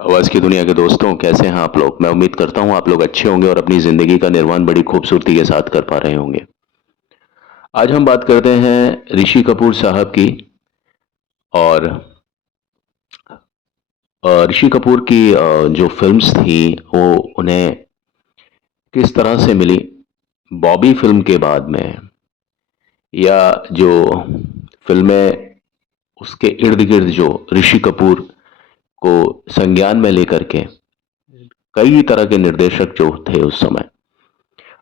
आवाज की दुनिया के दोस्तों, कैसे हैं आप लोग। मैं उम्मीद करता हूं आप लोग अच्छे होंगे और अपनी जिंदगी का निर्माण बड़ी खूबसूरती के साथ कर पा रहे होंगे। आज हम बात करते हैं ऋषि कपूर साहब की। और ऋषि कपूर की जो फिल्म्स थी वो उन्हें किस तरह से मिली बॉबी फिल्म के बाद में, या जो फिल्में उसके इर्द गिर्द जो ऋषि कपूर को संज्ञान में लेकर के कई तरह के निर्देशक जो थे उस समय,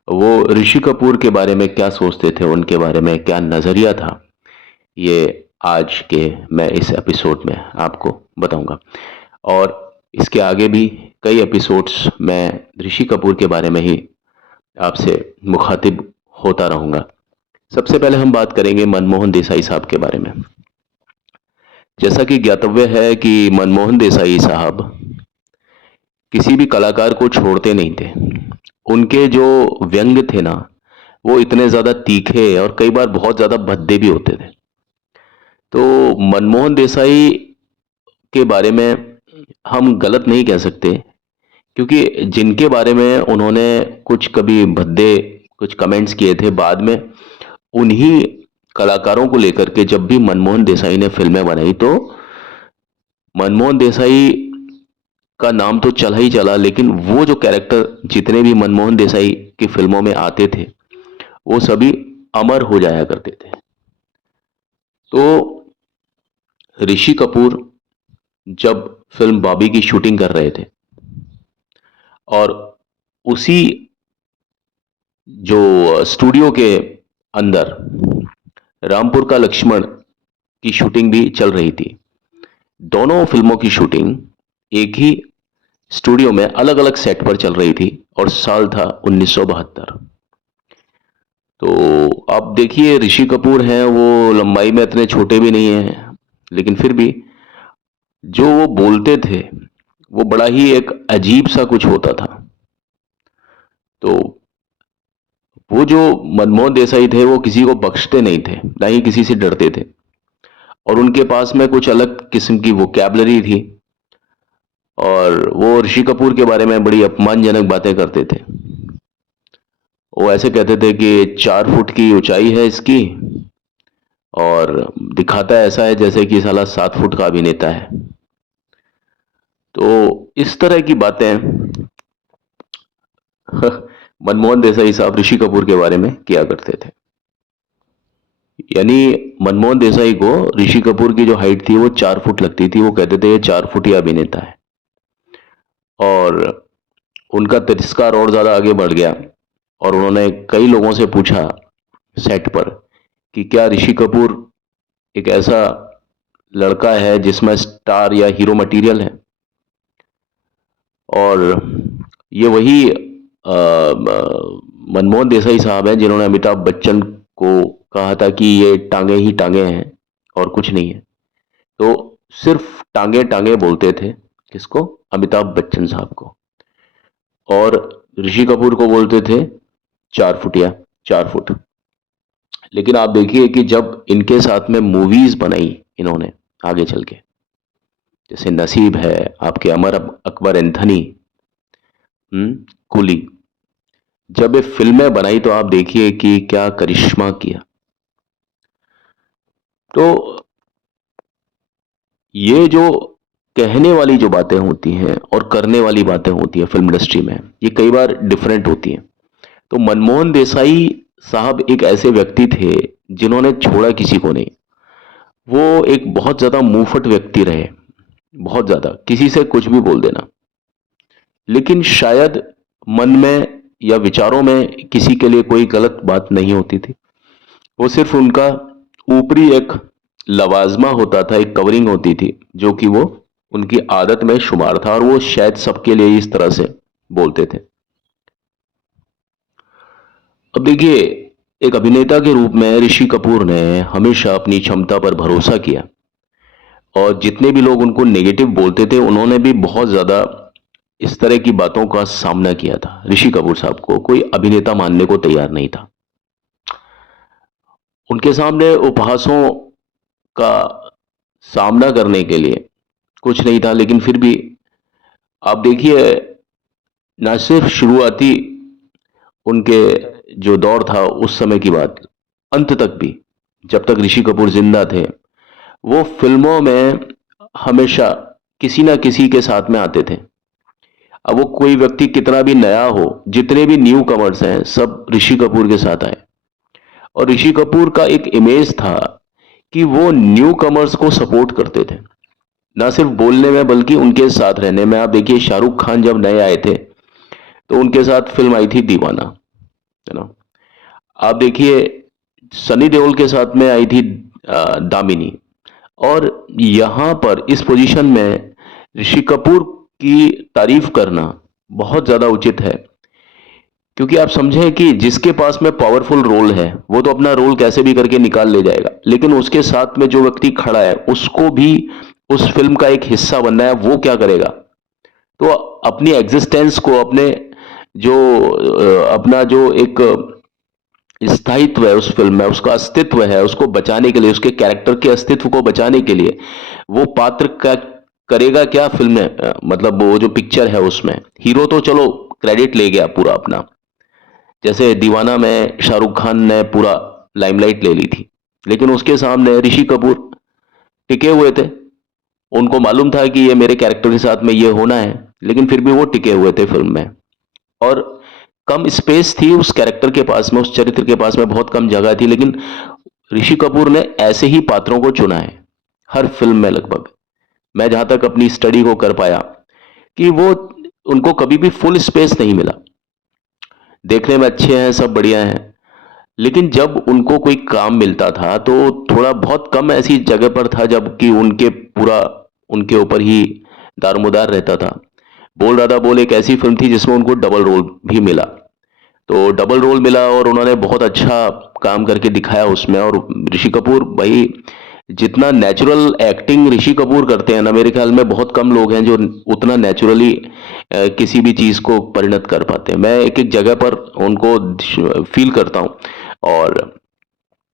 वो ऋषि कपूर के बारे में क्या सोचते थे, उनके बारे में क्या नजरिया था, ये आज के मैं इस एपिसोड में आपको बताऊंगा। और इसके आगे भी कई एपिसोड्स मैं ऋषि कपूर के बारे में ही आपसे मुखातिब होता रहूंगा। सबसे पहले हम बात करेंगे मनमोहन देसाई साहब के बारे में। जैसा कि ज्ञातव्य है कि मनमोहन देसाई साहब किसी भी कलाकार को छोड़ते नहीं थे। उनके जो व्यंग थे ना, वो इतने ज्यादा तीखे और कई बार बहुत ज्यादा भद्दे भी होते थे। तो मनमोहन देसाई के बारे में हम गलत नहीं कह सकते, क्योंकि जिनके बारे में उन्होंने कुछ कभी भद्दे कुछ कमेंट्स किए थे, बाद में उन्हीं कलाकारों को लेकर के जब भी मनमोहन देसाई ने फिल्में बनाई, तो मनमोहन देसाई का नाम तो चला ही चला, लेकिन वो जो कैरेक्टर जितने भी मनमोहन देसाई की फिल्मों में आते थे वो सभी अमर हो जाया करते थे। तो ऋषि कपूर जब फिल्म बॉबी की शूटिंग कर रहे थे, और उसी जो स्टूडियो के अंदर रामपुर का लक्ष्मण की शूटिंग भी चल रही थी। दोनों फिल्मों की शूटिंग एक ही स्टूडियो में अलग अलग सेट पर चल रही थी, और साल था 1972। तो आप देखिए, ऋषि कपूर हैं, वो लंबाई में इतने छोटे भी नहीं हैं, लेकिन फिर भी जो वो बोलते थे वो बड़ा ही एक अजीब सा कुछ होता था। तो वो जो मनमोहन देसाई थे वो किसी को बख्शते नहीं थे, ना ही किसी से डरते थे, और उनके पास में कुछ अलग किस्म की वोकैबलरी थी। और वो ऋषि कपूर के बारे में बड़ी अपमानजनक बातें करते थे। वो ऐसे कहते थे कि 4 फुट की ऊंचाई है इसकी, और दिखाता ऐसा है जैसे कि साला 7 फुट का अभिनेता है। तो इस तरह की बातें मनमोहन देसाई साहब ऋषि कपूर के बारे में किया करते थे। यानी मनमोहन देसाई को ऋषि कपूर की जो हाइट थी वो 4 फुट लगती थी, वो कहते थे ये 4 फुट अभिनेता है। और उनका तिरस्कार और ज्यादा आगे बढ़ गया, और उन्होंने कई लोगों से पूछा सेट पर कि क्या ऋषि कपूर एक ऐसा लड़का है जिसमें स्टार या हीरो मटेरियल है। और ये वही मनमोहन देसाई साहब हैं जिन्होंने अमिताभ बच्चन को कहा था कि ये टांगे ही टांगे हैं और कुछ नहीं है। तो सिर्फ टांगे टांगे बोलते थे, किसको? अमिताभ बच्चन साहब को। और ऋषि कपूर को बोलते थे 4 फुटिया, 4 फुट। लेकिन आप देखिए कि जब इनके साथ में मूवीज बनाई इन्होंने आगे चल के, जैसे नसीब है आपके, अमर अकबर एंथनी, कुली, जब ये फिल्में बनाई तो आप देखिए कि क्या करिश्मा किया। तो ये जो कहने वाली जो बातें होती हैं और करने वाली बातें होती हैं फिल्म इंडस्ट्री में, ये कई बार डिफरेंट होती हैं। तो मनमोहन देसाई साहब एक ऐसे व्यक्ति थे जिन्होंने छोड़ा किसी को नहीं। वो एक बहुत ज्यादा मुंहफट व्यक्ति रहे, बहुत ज्यादा, किसी से कुछ भी बोल देना। लेकिन शायद मन में या विचारों में किसी के लिए कोई गलत बात नहीं होती थी। वो सिर्फ उनका ऊपरी एक लवाजमा होता था, एक कवरिंग होती थी, जो कि वो उनकी आदत में शुमार था, और वो शायद सबके लिए इस तरह से बोलते थे। अब देखिए, एक अभिनेता के रूप में ऋषि कपूर ने हमेशा अपनी क्षमता पर भरोसा किया, और जितने भी लोग उनको नेगेटिव बोलते थे उन्होंने भी बहुत ज्यादा इस तरह की बातों का सामना किया था। ऋषि कपूर साहब को कोई अभिनेता मानने को तैयार नहीं था। उनके सामने उपहासों का सामना करने के लिए कुछ नहीं था, लेकिन फिर भी आप देखिए, ना सिर्फ शुरुआती उनके जो दौर था उस समय की बात, अंत तक भी, जब तक ऋषि कपूर जिंदा थे, वो फिल्मों में हमेशा किसी ना किसी के साथ में आते थे। अब वो कोई व्यक्ति कितना भी नया हो, जितने भी न्यू कमर्स हैं, सब ऋषि कपूर के साथ आए। और ऋषि कपूर का एक इमेज था कि वो न्यू कमर्स को सपोर्ट करते थे, ना सिर्फ बोलने में बल्कि उनके साथ रहने में। आप देखिए, शाहरुख खान जब नए आए थे तो उनके साथ फिल्म आई थी दीवाना, है ना। आप देखिए, सनी देओल के साथ में आई थी दामिनी। और यहां पर इस पोजीशन में ऋषि कपूर की तारीफ करना बहुत ज्यादा उचित है, क्योंकि आप समझें कि जिसके पास में पावरफुल रोल है वो तो अपना रोल कैसे भी करके निकाल ले जाएगा, लेकिन उसके साथ में जो व्यक्ति खड़ा है उसको भी उस फिल्म का एक हिस्सा बनना है, वो क्या करेगा? तो अपनी एग्जिस्टेंस को, अपने जो अपना जो एक स्थायित्व है उस फिल्म में, उसका अस्तित्व है, उसको बचाने के लिए, उसके कैरेक्टर के अस्तित्व को बचाने के लिए वो पात्र का करेगा क्या फिल्म में, मतलब वो जो पिक्चर है उसमें हीरो तो चलो क्रेडिट ले गया पूरा अपना। जैसे दीवाना में शाहरुख खान ने पूरा लाइमलाइट ले ली थी, लेकिन उसके सामने ऋषि कपूर टिके हुए थे। उनको मालूम था कि ये मेरे कैरेक्टर के साथ में ये होना है, लेकिन फिर भी वो टिके हुए थे फिल्म में। और कम स्पेस थी उस कैरेक्टर के पास में, उस चरित्र के पास में बहुत कम जगह थी, लेकिन ऋषि कपूर ने ऐसे ही पात्रों को चुना है हर फिल्म में लगभग। मैं जहां तक अपनी स्टडी को कर पाया कि वो, उनको कभी भी फुल स्पेस नहीं मिला। देखने में अच्छे हैं, सब बढ़िया हैं, लेकिन जब उनको कोई काम मिलता था तो थोड़ा बहुत कम ऐसी जगह पर था जबकि उनके पूरा उनके ऊपर ही दारोमदार रहता था। बोल राधा बोल एक ऐसी फिल्म थी जिसमें उनको डबल रोल भी मिला। तो डबल रोल मिला और उन्होंने बहुत अच्छा काम करके दिखाया उसमें। और ऋषि कपूर भाई, जितना नेचुरल एक्टिंग ऋषि कपूर करते हैं ना, मेरे ख्याल में बहुत कम लोग हैं जो उतना नेचुरली किसी भी चीज को परिणत कर पाते हैं। मैं एक एक जगह पर उनको फील करता हूँ। और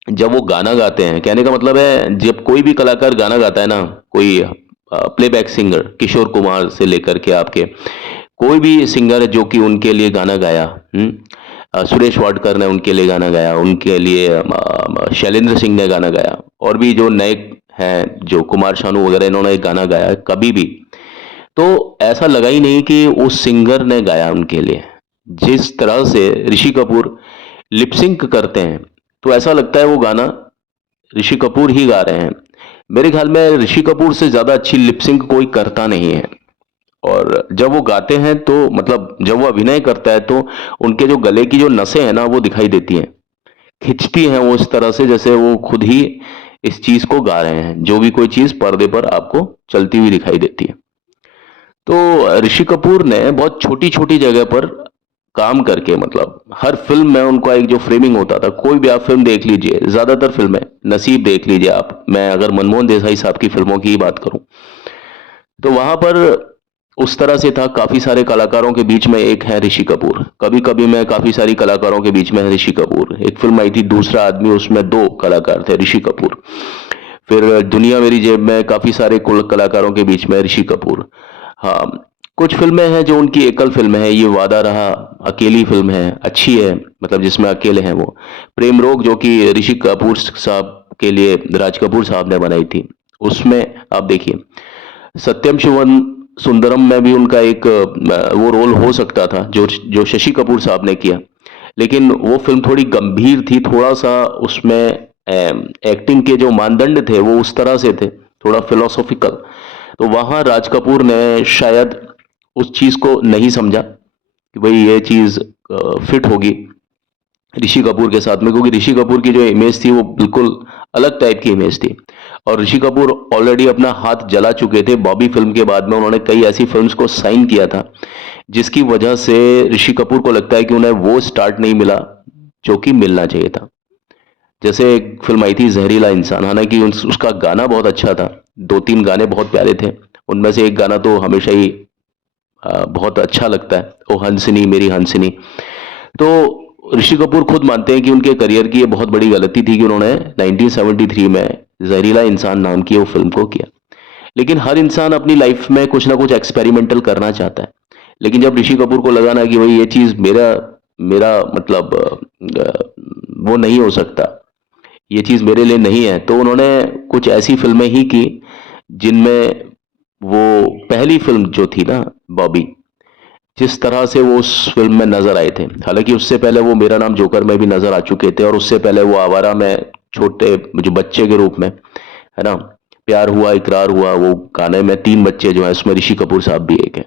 जब वो गाना गाते हैं, कहने का मतलब है जब कोई भी कलाकार गाना गाता है ना, कोई प्लेबैक सिंगर, किशोर कुमार से लेकर के आपके कोई भी सिंगर है जो कि उनके लिए गाना गाया, सुरेश वाडकर ने उनके लिए गाना गाया, उनके लिए शैलेंद्र सिंह ने गाना गाया, और भी जो नए हैं जो कुमार शानू वगैरह, इन्होंने एक गाना गाया कभी भी। तो ऐसा लगा ही नहीं कि उस सिंगर ने गाया उनके लिए। जिस तरह से ऋषि कपूर लिपसिंक करते हैं, तो ऐसा लगता है वो गाना ऋषि कपूर ही गा रहे हैं। मेरे ख्याल में ऋषि कपूर से ज्यादा अच्छी लिपसिंक कोई करता नहीं है। और जब वो गाते हैं तो मतलब जब वो अभिनय करता है तो उनके जो गले की जो नसें हैं ना वो दिखाई देती हैं, खिंचती हैं वो इस तरह से जैसे वो खुद ही इस चीज को गा रहे हैं। जो भी कोई चीज पर्दे पर आपको चलती हुई दिखाई देती है। तो ऋषि कपूर ने बहुत छोटी छोटी जगह पर काम करके, मतलब हर फिल्म में उनका एक जो फ्रेमिंग होता था, कोई भी आप फिल्म देख लीजिए, ज्यादातर फिल्में, नसीब देख लीजिए आप, मैं अगर मनमोहन देसाई साहब की फिल्मों की ही बात करूं, तो वहां पर उस तरह से था। काफी सारे कलाकारों के बीच में एक है ऋषि कपूर, कभी कभी मैं काफी सारी कलाकारों के बीच में है ऋषि कपूर। एक फिल्म आई थी दूसरा आदमी, उसमें दो कलाकार थे ऋषि कपूर। फिर दुनिया मेरी जेब में काफी सारे कलाकारों के बीच में ऋषि कपूर। हाँ, कुछ फिल्में हैं जो उनकी एकल फिल्म है, ये वादा रहा अकेली फिल्म है, अच्छी है, मतलब जिसमें अकेले हैं वो। प्रेम रोग जो कि ऋषि कपूर साहब के लिए राज कपूर साहब ने बनाई थी, उसमें आप देखिए सत्यम शिवम सुंदरम में भी उनका एक वो रोल हो सकता था जो जो शशि कपूर साहब ने किया, लेकिन वो फिल्म थोड़ी गंभीर थी, थोड़ा सा उसमें एक्टिंग के जो मानदंड थे वो उस तरह से थे, थोड़ा फिलोसॉफिकल। तो वहां राज कपूर ने शायद उस चीज को नहीं समझा कि भाई ये चीज फिट होगी ऋषि कपूर के साथ में, क्योंकि ऋषि कपूर की जो इमेज थी वो बिल्कुल अलग टाइप की इमेज थी। और ऋषि कपूर ऑलरेडी अपना हाथ जला चुके थे बॉबी फिल्म के बाद में। उन्होंने कई ऐसी फिल्म्स को साइन किया था जिसकी वजह से ऋषि कपूर को लगता है कि उन्हें वो स्टार्ट नहीं मिला जो कि मिलना चाहिए था। जैसे एक फिल्म आई थी जहरीला इंसान, हालांकि उसका गाना बहुत अच्छा था, दो तीन गाने बहुत प्यारे थे, उनमें से एक गाना तो हमेशा ही बहुत अच्छा लगता है, ओ हंसनी मेरी हंसनी। तो ऋषि कपूर खुद मानते हैं कि उनके करियर की ये बहुत बड़ी गलती थी कि उन्होंने 1973 में जहरीला इंसान नाम की वो फिल्म को किया। लेकिन हर इंसान अपनी लाइफ में कुछ ना कुछ एक्सपेरिमेंटल करना चाहता है। लेकिन जब ऋषि कपूर को लगा ना कि भाई ये चीज मेरा मेरा मतलब वो नहीं हो सकता, ये चीज मेरे लिए नहीं है, तो उन्होंने कुछ ऐसी फिल्में ही की जिनमें वो पहली फिल्म जो थी ना बॉबी, जिस तरह से वो उस फिल्म में नजर आए थे। हालांकि उससे पहले वो मेरा नाम जोकर में भी नजर आ चुके थे, और उससे पहले वो आवारा में छोटे जो बच्चे के रूप में, है ना, प्यार हुआ इकरार हुआ, वो गाने में 3 बच्चे जो है उसमें ऋषि कपूर साहब भी एक है।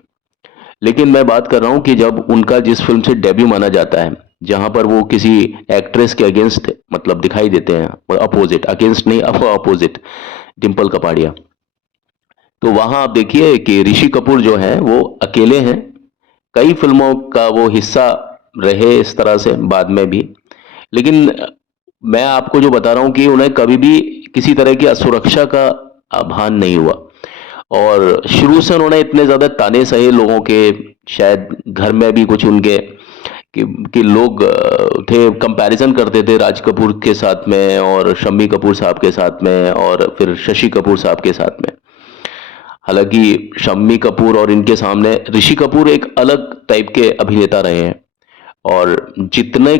लेकिन मैं बात कर रहा हूं कि जब उनका जिस फिल्म से डेब्यू माना जाता है, जहां पर वो किसी एक्ट्रेस के अगेंस्ट मतलब दिखाई देते हैं, अपोजिट, अगेंस्ट नहीं, अपोजिट, डिम्पल कपाड़िया, तो वहां आप देखिए कि ऋषि कपूर जो है वो अकेले हैं। कई फिल्मों का वो हिस्सा रहे इस तरह से बाद में भी, लेकिन मैं आपको जो बता रहा हूं कि उन्हें कभी भी किसी तरह की असुरक्षा का भान नहीं हुआ। और शुरू से उन्होंने इतने ज्यादा ताने सहे लोगों के, शायद घर में भी कुछ उनके कि लोग थे, कंपैरिजन करते थे राज कपूर के साथ में और शम्मी कपूर साहब के साथ में और फिर शशि कपूर साहब के साथ में। हालांकि शम्मी कपूर और इनके सामने ऋषि कपूर एक अलग टाइप के अभिनेता रहे हैं, और जितने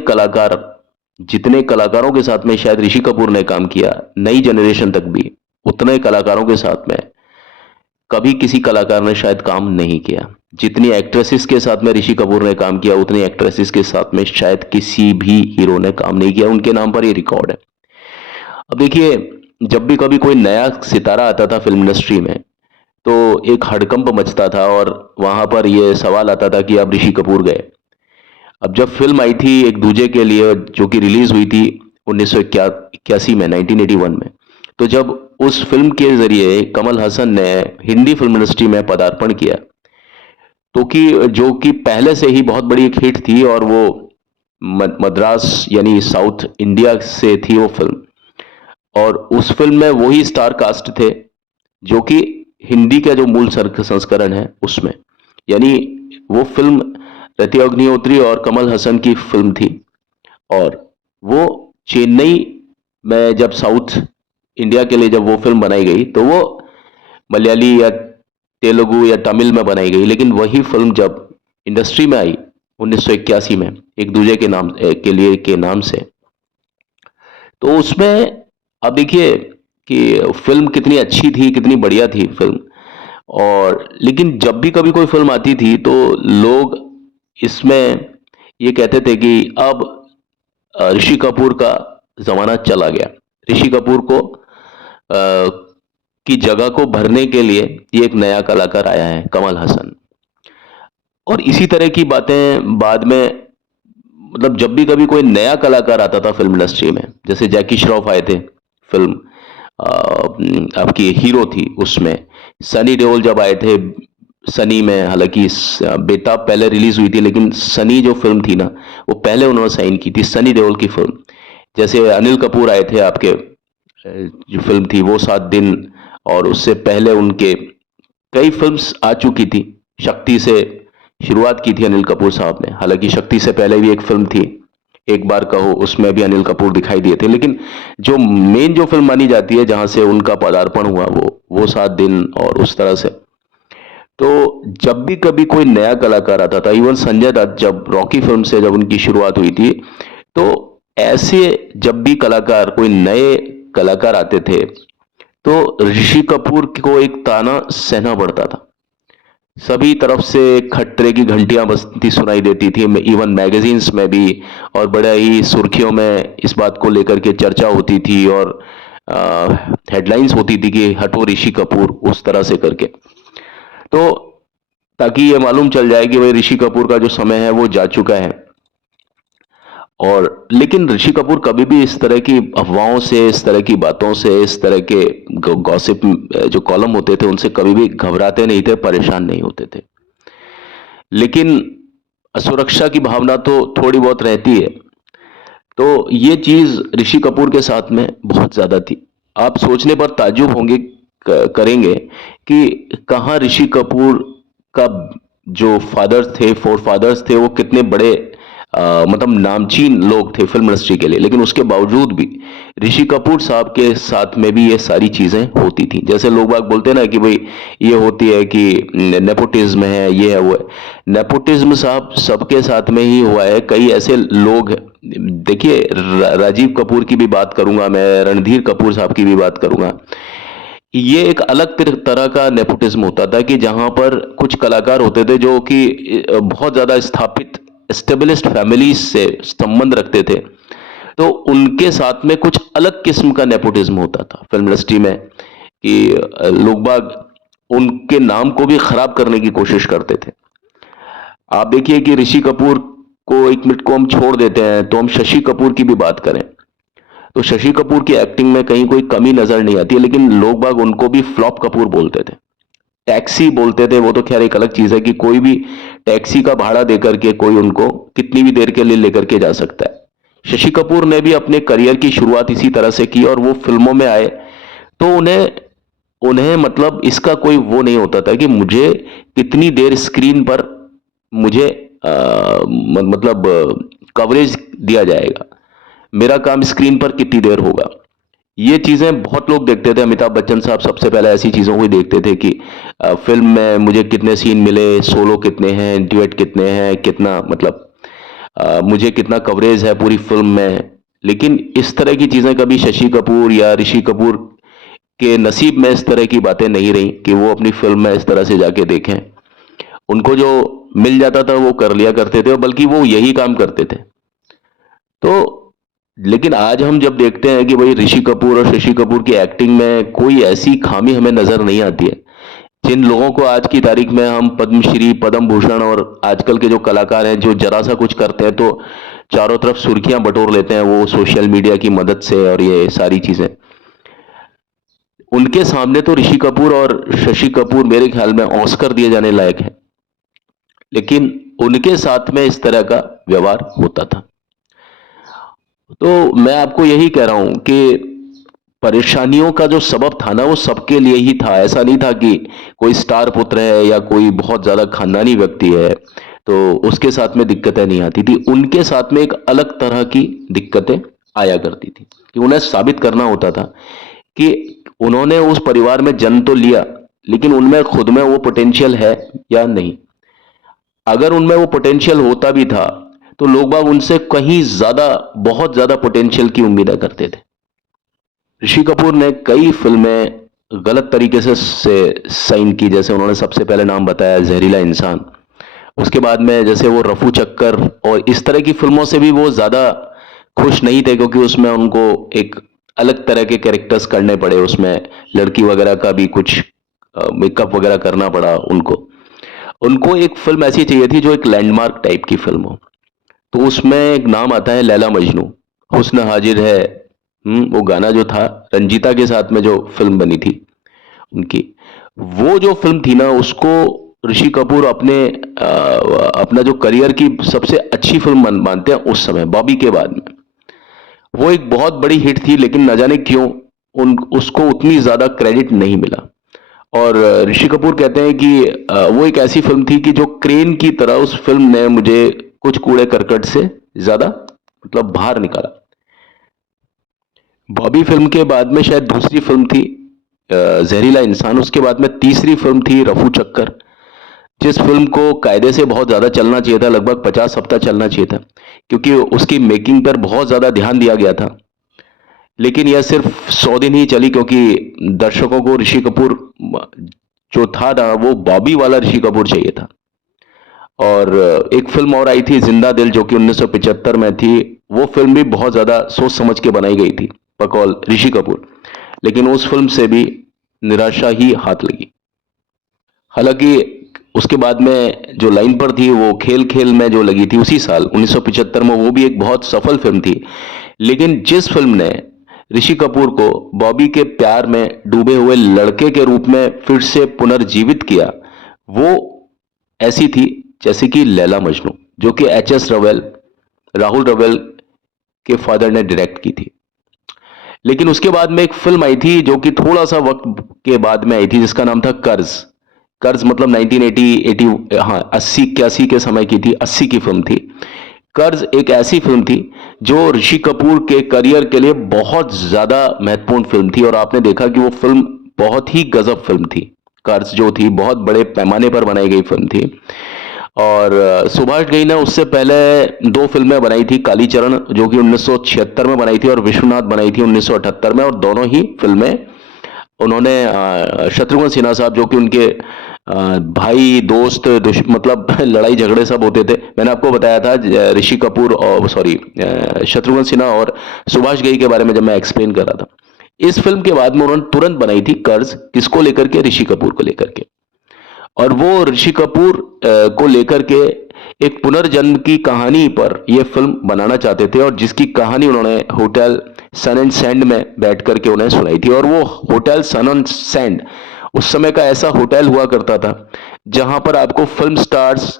कलाकारों के साथ में शायद ऋषि कपूर ने काम किया, नई जनरेशन तक भी उतने कलाकारों के साथ में कभी किसी कलाकार ने शायद काम नहीं किया। जितनी एक्ट्रेसेस के साथ में ऋषि कपूर ने काम किया, उतनी एक्ट्रेसेस के साथ में शायद किसी भी हीरो ने काम नहीं किया। उनके नाम पर ये रिकॉर्ड है। अब देखिए, जब भी कभी कोई नया सितारा आता था फिल्म इंडस्ट्री में, तो एक हड़कंप मचता था, और वहां पर यह सवाल आता था कि अब ऋषि कपूर गए। अब जब फिल्म आई थी एक दूजे के लिए, जो कि रिलीज हुई थी 1981 में, 1981 में, तो जब उस फिल्म के जरिए कमल हसन ने हिंदी फिल्म इंडस्ट्री में पदार्पण किया, तो कि जो कि पहले से ही बहुत बड़ी एक हिट थी, और वो मद्रास यानी साउथ इंडिया से थी वो फिल्म, और उस फिल्म में वही स्टार कास्ट थे जो कि हिंदी का जो मूल संस्करण है उसमें, यानी वो फिल्म रति अग्निहोत्री और कमल हसन की फिल्म थी। और वो चेन्नई में जब साउथ इंडिया के लिए जब वो फिल्म बनाई गई, तो वो मलयाली या तेलुगु या तमिल में बनाई गई, लेकिन वही फिल्म जब इंडस्ट्री में आई 1981 में एक दूजे के नाम के लिए के नाम से, तो उसमें अब देखिए कि फिल्म कितनी अच्छी थी, कितनी बढ़िया थी फिल्म। और लेकिन जब भी कभी कोई फिल्म आती थी तो लोग इसमें ये कहते थे कि अब ऋषि कपूर का जमाना चला गया, ऋषि कपूर को की जगह को भरने के लिए ये एक नया कलाकार आया है, कमल हसन। और इसी तरह की बातें बाद में, मतलब जब भी कभी कोई नया कलाकार आता था फिल्म इंडस्ट्री में, जैसे जैकी श्रॉफ आए थे फिल्म, आपकी हीरो थी उसमें, सनी देओल जब आए थे सनी में, हालांकि बेताब पहले रिलीज हुई थी, लेकिन सनी जो फिल्म थी ना वो पहले उन्होंने साइन की थी, सनी देओल की फिल्म। जैसे अनिल कपूर आए थे आपके, जो फिल्म थी वो 7 दिन, और उससे पहले उनके कई फिल्म्स आ चुकी थी। शक्ति से शुरुआत की थी अनिल कपूर साहब ने, हालांकि शक्ति से पहले भी एक फिल्म थी एक बार कहो, उसमें भी अनिल कपूर दिखाई दिए थे, लेकिन जो मेन जो फिल्म मानी जाती है जहां से उनका पदार्पण हुआ वो 7 दिन और उस तरह से। तो जब भी कभी कोई नया कलाकार आता था, इवन संजय दत्त जब रॉकी फिल्म से जब उनकी शुरुआत हुई थी, तो ऐसे जब भी कलाकार कोई नए कलाकार आते थे तो ऋषि कपूर को एक ताना सहना पड़ता था। सभी तरफ से खट्टे की घंटियां बजती सुनाई देती थी, इवन मैगजीन्स में भी, और बड़ा ही सुर्खियों में इस बात को लेकर के चर्चा होती थी, और हेडलाइंस होती थी कि हटो ऋषि कपूर, उस तरह से करके। तो ताकि ये मालूम चल जाए कि भाई ऋषि कपूर का जो समय है वो जा चुका है। और लेकिन ऋषि कपूर कभी भी इस तरह की अफवाहों से, इस तरह की बातों से, इस तरह के गॉसिप जो कॉलम होते थे उनसे कभी भी घबराते नहीं थे, परेशान नहीं होते थे। लेकिन असुरक्षा की भावना तो थोड़ी बहुत रहती है, तो ये चीज ऋषि कपूर के साथ में बहुत ज्यादा थी। आप सोचने पर ताज्जुब होंगे, करेंगे कि कहाँ ऋषि कपूर का जो फादर थे, फोर फादर्स थे, वो कितने बड़े मतलब नामचीन लोग थे फिल्म इंडस्ट्री के लिए, लेकिन उसके बावजूद भी ऋषि कपूर साहब के साथ में भी ये सारी चीजें होती थी। जैसे लोग बाग बोलते हैं ना कि भाई ये होती है कि नेपोटिज्म है, ये है वो है। नेपोटिज्म साहब सबके साथ में ही हुआ है। कई ऐसे लोग देखिए, राजीव कपूर की भी बात करूंगा मैं, रणधीर कपूर साहब की भी बात करूंगा। ये एक अलग तरह का नेपोटिज्म होता था कि जहां पर कुछ कलाकार होते थे जो कि बहुत ज्यादा स्थापित एस्टेब्लिश्ड फैमिलीज से संबंध रखते थे, तो उनके साथ में कुछ अलग किस्म का नेपोटिज्म होता था फिल्म इंडस्ट्री में कि लोग बाग उनके नाम को भी खराब करने की कोशिश करते थे। आप देखिए कि ऋषि कपूर को एक मिनट को हम छोड़ देते हैं, तो हम शशि कपूर की भी बात करें तो शशि कपूर की एक्टिंग में कहीं कोई कमी नजर नहीं आती है, लेकिन लोग बाग उनको भी फ्लॉप कपूर बोलते थे, टैक्सी बोलते थे। वो तो खैर एक अलग चीज है कि कोई भी टैक्सी का भाड़ा देकर के कोई उनको कितनी भी देर के लिए लेकर के जा सकता है। शशि कपूर ने भी अपने करियर की शुरुआत इसी तरह से की और वो फिल्मों में आए तो उन्हें उन्हें मतलब इसका कोई वो नहीं होता था कि मुझे कितनी देर स्क्रीन पर मुझे मतलब कवरेज दिया जाएगा, मेरा काम स्क्रीन पर कितनी देर होगा। ये चीजें बहुत लोग देखते थे। अमिताभ बच्चन साहब सबसे पहले ऐसी चीजों को ही देखते थे कि फिल्म में मुझे कितने सीन मिले, सोलो कितने हैं, ड्यूएट कितने हैं, कितना मतलब मुझे कितना कवरेज है पूरी फिल्म में। लेकिन इस तरह की चीजें कभी शशि कपूर या ऋषि कपूर के नसीब में इस तरह की बातें नहीं रही कि वो अपनी फिल्म में इस तरह से जाके देखें। उनको जो मिल जाता था वो कर लिया करते थे, और बल्कि वो यही काम करते थे। तो लेकिन आज हम जब देखते हैं कि भाई ऋषि कपूर और शशि कपूर की एक्टिंग में कोई ऐसी खामी हमें नजर नहीं आती है। जिन लोगों को आज की तारीख में हम पद्मश्री, पद्म भूषण और आजकल के जो कलाकार हैं जो जरा सा कुछ करते हैं तो चारों तरफ सुर्खियां बटोर लेते हैं वो सोशल मीडिया की मदद से और ये सारी चीजें, उनके सामने तो ऋषि कपूर और शशि कपूर मेरे ख्याल में ऑस्कर दिए जाने लायक है। लेकिन उनके साथ में इस तरह का व्यवहार होता था। तो मैं आपको यही कह रहा हूं कि परेशानियों का जो सबब था ना वो सबके लिए ही था। ऐसा नहीं था कि कोई स्टार पुत्र है या कोई बहुत ज्यादा खानदानी व्यक्ति है तो उसके साथ में दिक्कतें नहीं आती थी। उनके साथ में एक अलग तरह की दिक्कतें आया करती थी कि उन्हें साबित करना होता था कि उन्होंने उस परिवार में जन्म तो लिया, लेकिन उनमें खुद में वो पोटेंशियल है या नहीं। अगर उनमें वो पोटेंशियल होता भी था तो लोग बाग उनसे कहीं ज्यादा, बहुत ज्यादा पोटेंशियल की उम्मीदें करते थे। ऋषि कपूर ने कई फिल्में गलत तरीके से साइन की। जैसे उन्होंने सबसे पहले नाम बताया जहरीला इंसान, उसके बाद में जैसे वो रफू चक्कर और इस तरह की फिल्मों से भी वो ज्यादा खुश नहीं थे क्योंकि उसमें उनको एक अलग तरह के कैरेक्टर्स करने पड़े। उसमें लड़की वगैरह का भी कुछ मेकअप वगैरह करना पड़ा उनको। उनको एक फिल्म ऐसी चाहिए थी जो एक लैंडमार्क टाइप की फिल्म हो। तो उसमें एक नाम आता है लैला मजनू, हुस्न हाजिर है। वो गाना जो था रंजीता के साथ में जो फिल्म बनी थी उनकी, वो जो फिल्म थी ना उसको ऋषि कपूर अपना जो करियर की सबसे अच्छी फिल्म मानते हैं उस समय, बॉबी के बाद में। वो एक बहुत बड़ी हिट थी, लेकिन न जाने क्यों उसको उतनी ज्यादा क्रेडिट नहीं मिला। और ऋषि कपूर कहते हैं कि वो एक ऐसी फिल्म थी कि जो क्रेन की तरह उस फिल्म ने मुझे कुछ कूड़े करकट से ज्यादा मतलब बाहर निकाला। बॉबी फिल्म के बाद में शायद दूसरी फिल्म थी जहरीला इंसान, उसके बाद में तीसरी फिल्म थी रफू चक्कर, जिस फिल्म को कायदे से बहुत ज्यादा चलना चाहिए था, लगभग 50 हफ्ता चलना चाहिए था क्योंकि उसकी मेकिंग पर बहुत ज्यादा ध्यान दिया गया था। लेकिन यह सिर्फ 100 दिन ही चली क्योंकि दर्शकों को ऋषि कपूर जो था ना वो बॉबी वाला ऋषि कपूर चाहिए था। और एक फिल्म और आई थी जिंदा दिल जो कि 1975 में थी। वो फिल्म भी बहुत ज्यादा सोच समझ के बनाई गई थी बकौल ऋषि कपूर, लेकिन उस फिल्म से भी निराशा ही हाथ लगी। हालांकि उसके बाद में जो लाइन पर थी वो खेल खेल में जो लगी थी उसी साल 1975 में, वो भी एक बहुत सफल फिल्म थी। लेकिन जिस फिल्म ने ऋषि कपूर को बॉबी के प्यार में डूबे हुए लड़के के रूप में फिर से पुनर्जीवित किया, वो ऐसी थी जैसे कि लैला मजनू, जो कि एच.एस. रवेल, राहुल रवेल के फादर ने डायरेक्ट की थी। लेकिन उसके बाद में एक फिल्म आई थी जो कि थोड़ा सा वक्त के बाद में आई थी, जिसका नाम था कर्ज। कर्ज मतलब 1980 हाँ 80 81 के समय की थी, 80 की फिल्म थी। कर्ज एक ऐसी फिल्म थी जो ऋषि कपूर के करियर के लिए बहुत ज्यादा महत्वपूर्ण फिल्म थी, और आपने देखा कि वो फिल्म बहुत ही गजब फिल्म थी। कर्ज जो थी बहुत बड़े पैमाने पर बनाई गई फिल्म थी। और सुभाष घई ने उससे पहले दो फिल्में बनाई थी, कालीचरण जो कि 1976 में बनाई थी और विश्वनाथ बनाई थी 1978 में, और दोनों ही फिल्में उन्होंने शत्रुघ्न सिन्हा साहब जो कि उनके भाई दोस्त मतलब लड़ाई झगड़े सब होते थे। मैंने आपको बताया था ऋषि कपूर और सॉरी शत्रुघ्न सिन्हा और सुभाष घई के बारे में जब मैं एक्सप्लेन कर रहा था। इस फिल्म के बाद में उन्होंने तुरंत बनाई थी कर्ज, किसको लेकर के? ऋषि कपूर को लेकर के। और वो ऋषि कपूर को लेकर के एक पुनर्जन्म की कहानी पर यह फिल्म बनाना चाहते थे, और जिसकी कहानी उन्होंने होटल सन एंड सैंड में बैठ करके उन्हें सुनाई थी। और वो होटल सन एंड सैंड उस समय का ऐसा होटल हुआ करता था जहां पर आपको फिल्म स्टार्स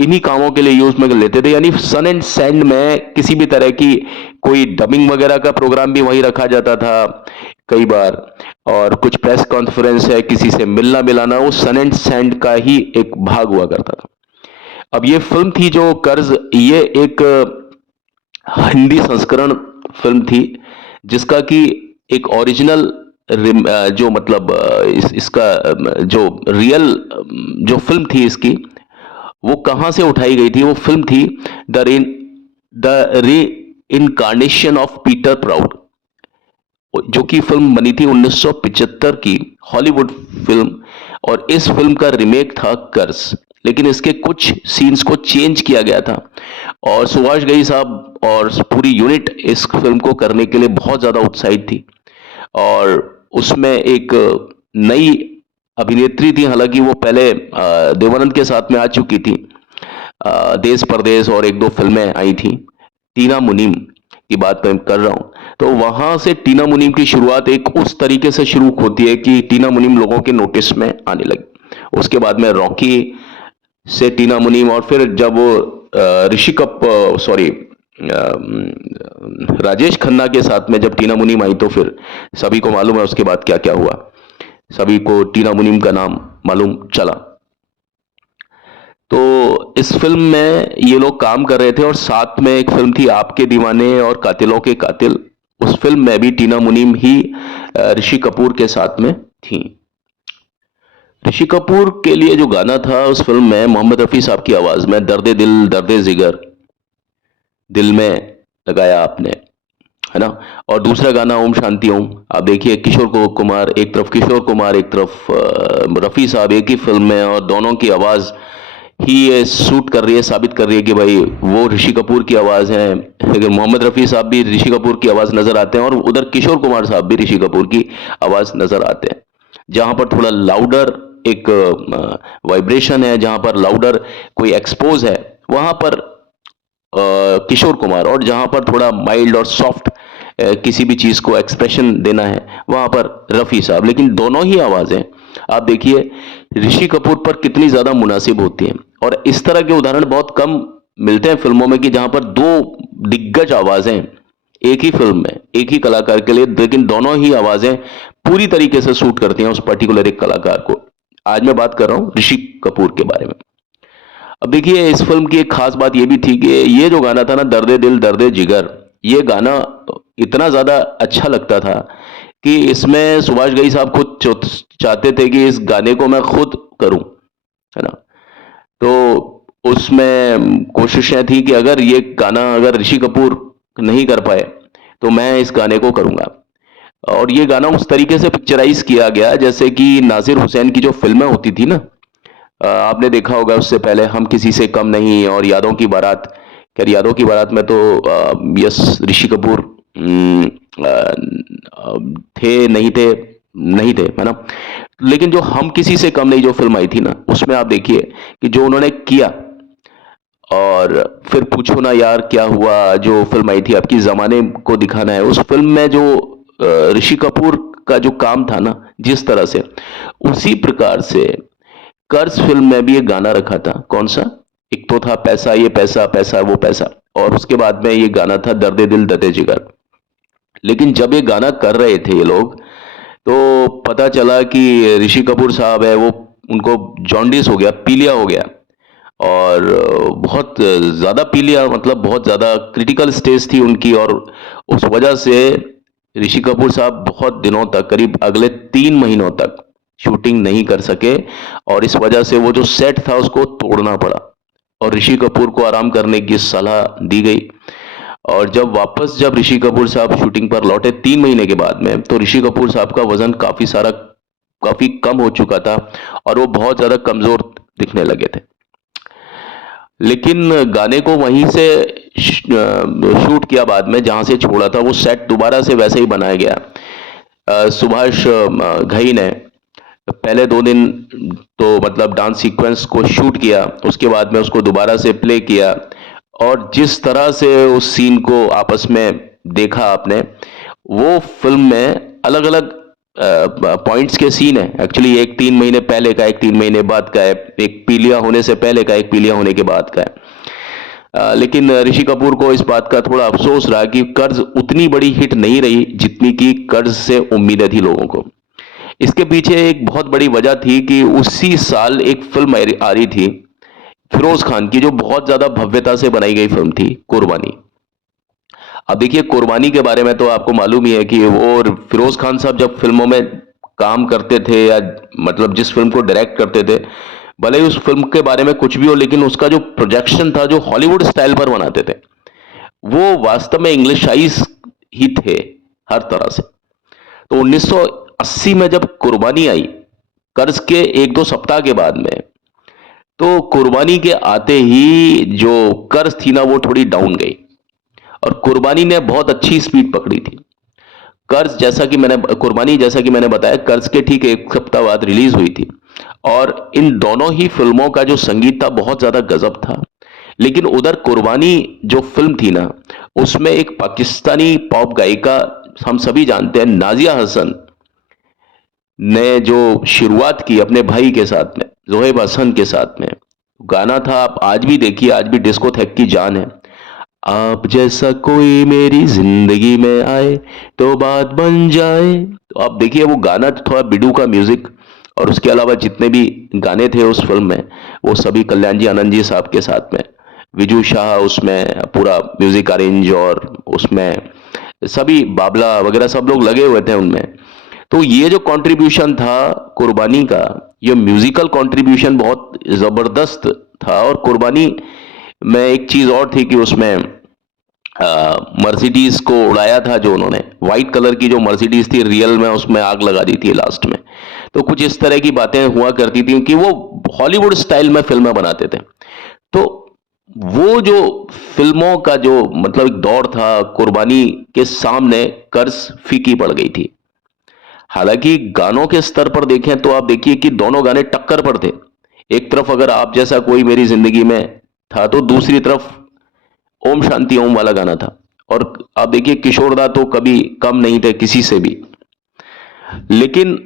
इन्हीं कामों के लिए यूज में लेते थे। यानी सन एंड सैंड में किसी भी तरह की कोई डबिंग वगैरह का प्रोग्राम भी वहीं रखा जाता था कई बार, और कुछ प्रेस कॉन्फ्रेंस है, किसी से मिलना मिलाना, वो सन एंड सैंड का ही एक भाग हुआ करता था। अब ये फिल्म थी जो कर्ज, ये एक हिंदी संस्करण फिल्म थी जिसका कि एक ओरिजिनल जो मतलब इसका जो रियल जो फिल्म थी इसकी, वो कहां से उठाई गई थी? वो फिल्म थी द री इनकारनेशन ऑफ पीटर प्राउड, जो कि फिल्म बनी थी 1975 की हॉलीवुड फिल्म, और इस फिल्म का रीमेक था कर्ज, लेकिन इसके कुछ सीन्स को चेंज किया गया था। और सुभाष घई साहब और पूरी यूनिट इस फिल्म को करने के लिए बहुत ज्यादा उत्साहित थी, और उसमें एक नई अभिनेत्री थी, हालांकि वो पहले देवानंद के साथ में आ चुकी थी, देश परदेश और एक दो फिल्में आई थी। टीना मुनीम की बात मैं कर रहा हूं। तो वहां से टीना मुनीम की शुरुआत एक उस तरीके से शुरू होती है कि टीना मुनीम लोगों के नोटिस में आने लगी। उसके बाद में रॉकी से टीना मुनीम, और फिर जब वो ऋषि कपूर सॉरी राजेश खन्ना के साथ में जब टीना मुनीम आई, तो फिर सभी को मालूम है उसके बाद क्या क्या हुआ, सभी को टीना मुनीम का नाम मालूम चला। तो इस फिल्म में ये लोग काम कर रहे थे, और साथ में एक फिल्म थी आपके दीवाने और कातिलों के कातिल, उस फिल्म में भी टीना मुनीम ही ऋषि कपूर के साथ में थी। ऋषि कपूर के लिए जो गाना था उस फिल्म में मोहम्मद रफी साहब की आवाज में, दर्दे दिल दर्दे जिगर दिल में लगाया आपने, है ना। और दूसरा गाना ओम शांति ओम, आप देखिए किशोर कुमार एक तरफ, किशोर कुमार एक तरफ, रफी साहब एक ही फिल्म में, और दोनों की आवाज ही ये सूट कर रही है, साबित कर रही है कि भाई वो ऋषि कपूर की आवाज है। लेकिन मोहम्मद रफी साहब भी ऋषि कपूर की आवाज नजर आते हैं, और उधर किशोर कुमार साहब भी ऋषि कपूर की आवाज नजर आते हैं। जहां पर थोड़ा लाउडर एक वाइब्रेशन है, जहां पर लाउडर कोई एक्सपोज है, वहां पर किशोर कुमार, और जहां पर थोड़ा माइल्ड और सॉफ्ट किसी भी चीज को एक्सप्रेशन देना है, वहां पर रफी साहब। लेकिन दोनों ही आवाजें आप देखिए ऋषि कपूर पर कितनी ज्यादा मुनासिब होती हैं, और इस तरह के उदाहरण बहुत कम मिलते हैं फिल्मों में कि जहां पर दो दिग्गज आवाजें एक ही फिल्म में एक ही कलाकार के लिए, लेकिन दोनों ही आवाजें पूरी तरीके से सूट करती हैं उस पर्टिकुलर एक कलाकार को। आज मैं बात कर रहा हूं ऋषि कपूर के बारे में। अब देखिए इस फिल्म की एक खास बात यह भी थी कि ये जो गाना था ना, दर्दे दिल दर्दे जिगर, ये गाना इतना ज्यादा अच्छा लगता था कि इसमें सुभाष घई साहब खुद चाहते थे कि इस गाने को मैं खुद करूं, है ना। तो उसमें कोशिशें थी कि अगर ये गाना अगर ऋषि कपूर नहीं कर पाए तो मैं इस गाने को करूंगा। और ये गाना उस तरीके से पिक्चराइज किया गया जैसे कि नासिर हुसैन की जो फिल्में होती थी ना, आपने देखा होगा उससे पहले हम किसी से कम नहीं, और यादों की बारात। खैर यादों की बारात में तो यस ऋषि कपूर थे नहीं थे, नहीं थे, है ना। लेकिन जो हम किसी से कम नहीं जो फिल्म आई थी ना, उसमें आप देखिए कि जो उन्होंने किया, और फिर पूछो ना यार क्या हुआ जो फिल्म आई थी आपकी जमाने को दिखाना है, उस फिल्म में जो ऋषि कपूर का जो काम था ना जिस तरह से, उसी प्रकार से कर्ज फिल्म में भी एक गाना रखा था। कौन सा? एक तो था पैसा ये पैसा, पैसा वो पैसा, और उसके बाद में ये गाना था दर्दे दिल दर्दे जिगर। लेकिन जब ये गाना कर रहे थे ये लोग, तो पता चला कि ऋषि कपूर साहब है वो, उनको जॉन्डिस हो गया, पीलिया हो गया, और बहुत ज़्यादा पी लिया, मतलब बहुत ज़्यादा क्रिटिकल स्टेज थी उनकी, और उस वजह से ऋषि कपूर साहब बहुत दिनों तक, करीब अगले 3 महीनों तक शूटिंग नहीं कर सके, और इस वजह से वो जो सेट था उसको तोड़ना पड़ा और ऋषि कपूर को आराम करने की सलाह दी गई। और जब ऋषि कपूर साहब शूटिंग पर लौटे 3 महीने के बाद में, तो ऋषि कपूर साहब का वजन काफी कम हो चुका था और वो बहुत ज्यादा कमजोर दिखने लगे थे। लेकिन गाने को वहीं से शूट किया बाद में, जहां से छोड़ा था वो सेट दोबारा से वैसे ही बनाया गया। सुभाष घई ने पहले 2 दिन तो मतलब डांस सीक्वेंस को शूट किया, उसके बाद में उसको दोबारा से प्ले किया, और जिस तरह से उस सीन को आपस में देखा आपने, वो फिल्म में अलग अलग पॉइंट्स के सीन है एक्चुअली। एक 3 महीने पहले का, एक 3 महीने बाद का है, एक पीलिया होने से पहले का, एक पीलिया होने के बाद का है। लेकिन ऋषि कपूर को इस बात का थोड़ा अफसोस रहा कि कर्ज उतनी बड़ी हिट नहीं रही जितनी की कर्ज से उम्मीदें थी लोगों को। इसके पीछे एक बहुत बड़ी वजह थी कि उसी साल एक फिल्म आ रही थी फिरोज खान की, जो बहुत ज्यादा भव्यता से बनाई गई फिल्म थी, कुर्बानी। अब देखिए, कुर्बानी के बारे में तो आपको मालूम ही है कि वो फिरोज खान साहब जब फिल्मों में काम करते थे, या मतलब जिस फिल्म को डायरेक्ट करते थे, भले ही उस फिल्म के बारे में कुछ भी हो, लेकिन उसका जो प्रोजेक्शन था, जो हॉलीवुड स्टाइल पर बनाते थे, वो वास्तव में इंग्लिशाइज ही थे हर तरह से। तो 1980 में जब कुर्बानी आई, कर्ज के 1-2 सप्ताह के बाद में, तो कुर्बानी के आते ही जो कर्ज थी ना, वो थोड़ी डाउन गई और कुर्बानी ने बहुत अच्छी स्पीड पकड़ी थी। कुर्बानी जैसा कि मैंने बताया, कर्ज के ठीक 1 सप्ताह बाद रिलीज हुई थी, और इन दोनों ही फिल्मों का जो संगीत था बहुत ज्यादा गजब था। लेकिन उधर कुर्बानी जो फिल्म थी ना, उसमें एक पाकिस्तानी पॉप गायिका, हम सभी जानते हैं, नाजिया हसन ने जो शुरुआत की अपने भाई के साथ में, जोहेब हसन के साथ में, गाना था, आप आज भी देखिए, आज भी डिस्कोथेक की जान है। आप जैसा कोई मेरी जिंदगी में आए तो बात बन जाए। तो आप देखिए, वो गाना थोड़ा बिडू का म्यूजिक, और उसके अलावा जितने भी गाने थे उस फिल्म में, वो सभी कल्याण जी आनंद जी साहब के साथ में, विजू शाह उसमें पूरा म्यूजिक अरेंज, और उसमें सभी बाबला वगैरह सब लोग लगे हुए थे उनमें। तो ये जो कंट्रीब्यूशन था कुर्बानी का, ये म्यूजिकल कंट्रीब्यूशन बहुत जबरदस्त था। और कुर्बानी में एक चीज और थी कि उसमें मर्सिडीज को उड़ाया था, जो उन्होंने व्हाइट कलर की जो मर्सिडीज थी, रियल में उसमें आग लगा दी थी लास्ट में। तो कुछ इस तरह की बातें हुआ करती थी कि वो हॉलीवुड स्टाइल में फिल्में बनाते थे। तो वो जो फिल्मों का जो मतलब एक दौर था, कुर्बानी के सामने कर्ज फीकी पड़ गई थी। हालांकि गानों के स्तर पर देखें तो आप देखिए कि दोनों गाने टक्कर पर थे। एक तरफ अगर आप जैसा कोई मेरी जिंदगी में था, तो दूसरी तरफ ओम शांति ओम वाला गाना था। और आप देखिए, किशोर दा तो कभी कम नहीं थे किसी से भी। लेकिन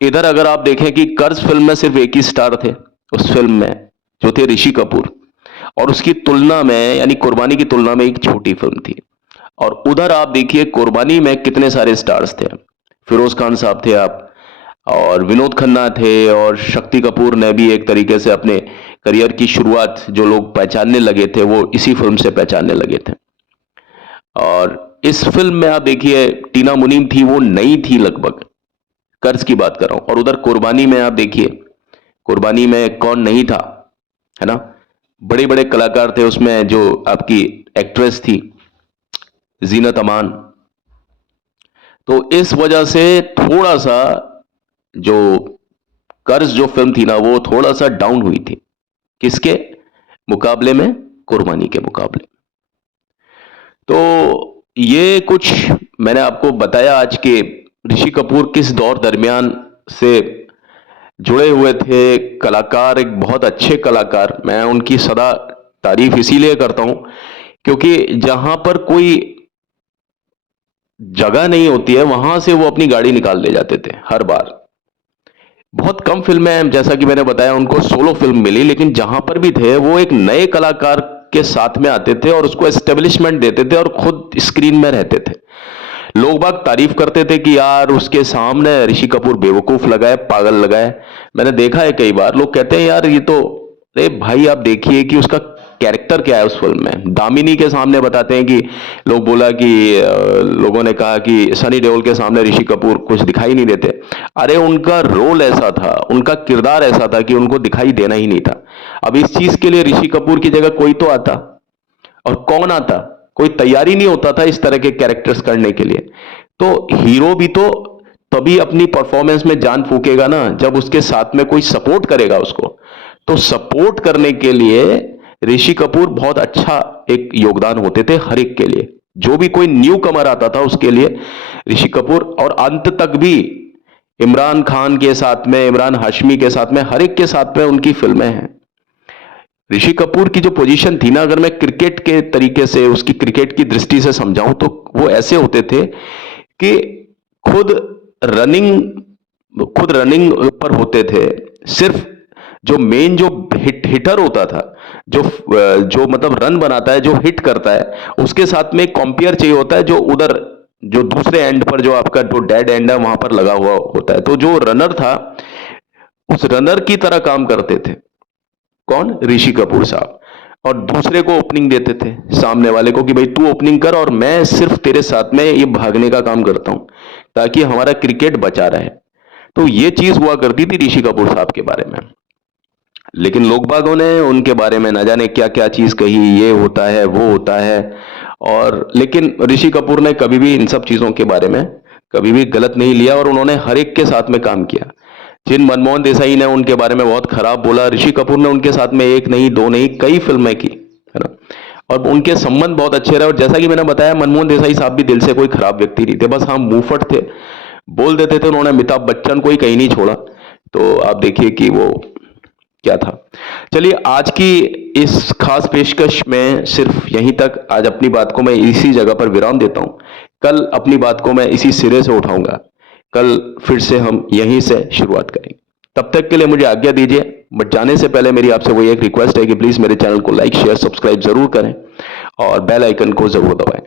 इधर अगर आप देखें कि कर्ज फिल्म में सिर्फ एक ही स्टार थे उस फिल्म में, जो थे ऋषि कपूर, और उसकी तुलना में, यानी कुर्बानी की तुलना में, एक छोटी फिल्म थी। और उधर आप देखिए कुर्बानी में कितने सारे स्टार्स थे। फिरोज खान साहब थे आप, और विनोद खन्ना थे, और शक्ति कपूर ने भी एक तरीके से अपने करियर की शुरुआत, जो लोग पहचानने लगे थे, वो इसी फिल्म से पहचानने लगे थे। और इस फिल्म में आप देखिए, टीना मुनीम थी, वो नई थी लगभग, कर्ज की बात कर रहा हूं। और उधर कुर्बानी में आप देखिए, कुर्बानी में कौन नहीं था, है ना, बड़े बड़े कलाकार थे उसमें। जो आपकी एक्ट्रेस थी जीनत अमान। तो इस वजह से थोड़ा सा जो कर्ज जो फिल्म थी ना, वो थोड़ा सा डाउन हुई थी। किसके मुकाबले में? कुर्बानी के मुकाबले। तो ये कुछ मैंने आपको बताया आज के ऋषि कपूर किस दौर दरमियान से जुड़े हुए थे। कलाकार, एक बहुत अच्छे कलाकार, मैं उनकी सदा तारीफ इसीलिए करता हूं क्योंकि जहां पर कोई जगह नहीं होती है, वहां से वो अपनी गाड़ी निकाल ले जाते थे हर बार। बहुत कम फिल्में, जैसा कि मैंने बताया, उनको सोलो फिल्म मिली, लेकिन जहां पर भी थे वो एक नए कलाकार के साथ में आते थे और उसको एस्टेब्लिशमेंट देते थे और खुद स्क्रीन में रहते थे। लोग बाग तारीफ करते थे कि यार उसके सामने ऋषि कपूर बेवकूफ लगा है, पागल लगा है। मैंने देखा है कई बार, लोग कहते हैं यार ये तो अरे भाई आप देखिए कि उसका कैरेक्टर क्या है उस फिल्म में। दामिनी के सामने बताते हैं कि लोग बोला कि लोगों ने कहा कि सनी देओल के सामने ऋषि कपूर कुछ दिखाई नहीं देते। अरे उनका रोल ऐसा था, उनका किरदार ऐसा था कि उनको दिखाई देना ही नहीं था। अब इस चीज के लिए ऋषि कपूर की जगह कोई तो आता, और कौन आता? कोई तैयारी नहीं होता था इस तरह के कैरेक्टर्स करने के लिए। तो हीरो भी तो तभी अपनी परफॉर्मेंस में जान फूकेगा ना जब उसके साथ में कोई सपोर्ट करेगा उसको। तो सपोर्ट करने के लिए ऋषि कपूर बहुत अच्छा एक योगदान होते थे हर एक के लिए। जो भी कोई न्यू कमर आता था उसके लिए ऋषि कपूर, और अंत तक भी इमरान खान के साथ में, इमरान हाशमी के साथ में, हर एक के साथ में उनकी फिल्में हैं। ऋषि कपूर की जो पोजीशन थी ना, अगर मैं क्रिकेट के तरीके से, उसकी क्रिकेट की दृष्टि से समझाऊं, तो वो ऐसे होते थे कि खुद खुद रनिंग पर होते थे। सिर्फ जो मेन जो हिटर होता था, जो मतलब रन बनाता है, जो हिट करता है, उसके साथ में एक कॉम्पियर चाहिए होता है जो उधर, जो दूसरे एंड पर, जो आपका जो डेड एंड है वहां पर लगा हुआ होता है। तो जो रनर था उस रनर की तरह काम करते थे। कौन? ऋषि कपूर साहब। और दूसरे को ओपनिंग देते थे, सामने वाले को, कि भाई तू ओपनिंग कर और मैं सिर्फ तेरे साथ में ये भागने का काम करता हूं ताकि हमारा क्रिकेट बचा रहे। तो ये चीज हुआ करती थी ऋषि कपूर साहब के बारे में। लेकिन लोग बागों ने उनके बारे में ना जाने क्या क्या चीज कही, ये होता है वो होता है। और लेकिन ऋषि कपूर ने कभी भी इन सब चीजों के बारे में कभी भी गलत नहीं लिया, और उन्होंने हर एक के साथ में काम किया। जिन मनमोहन देसाई ने उनके बारे में बहुत खराब बोला, ऋषि कपूर ने उनके साथ में एक नहीं, दो नहीं, कई फिल्में की, है ना। और उनके संबंध बहुत अच्छे रहे। और जैसा कि मैंने बताया, मनमोहन देसाई साहब भी दिल से कोई खराब व्यक्ति नहीं थे, बस हाँ मुंहफट थे, बोल देते थे। उन्होंने अमिताभ बच्चन को ही कहीं नहीं छोड़ा। तो आप देखिए कि वो क्या था। चलिए, आज की इस खास पेशकश में सिर्फ यहीं तक। आज अपनी बात को मैं इसी जगह पर विराम देता हूं। कल अपनी बात को मैं इसी सिरे से उठाऊंगा। कल फिर से हम यहीं से शुरुआत करेंगे। तब तक के लिए मुझे आज्ञा दीजिए। बट जाने से पहले मेरी आपसे वही एक रिक्वेस्ट है कि प्लीज मेरे चैनल को लाइक, शेयर, सब्सक्राइब जरूर करें और बेल आइकन को जरूर दबाएं।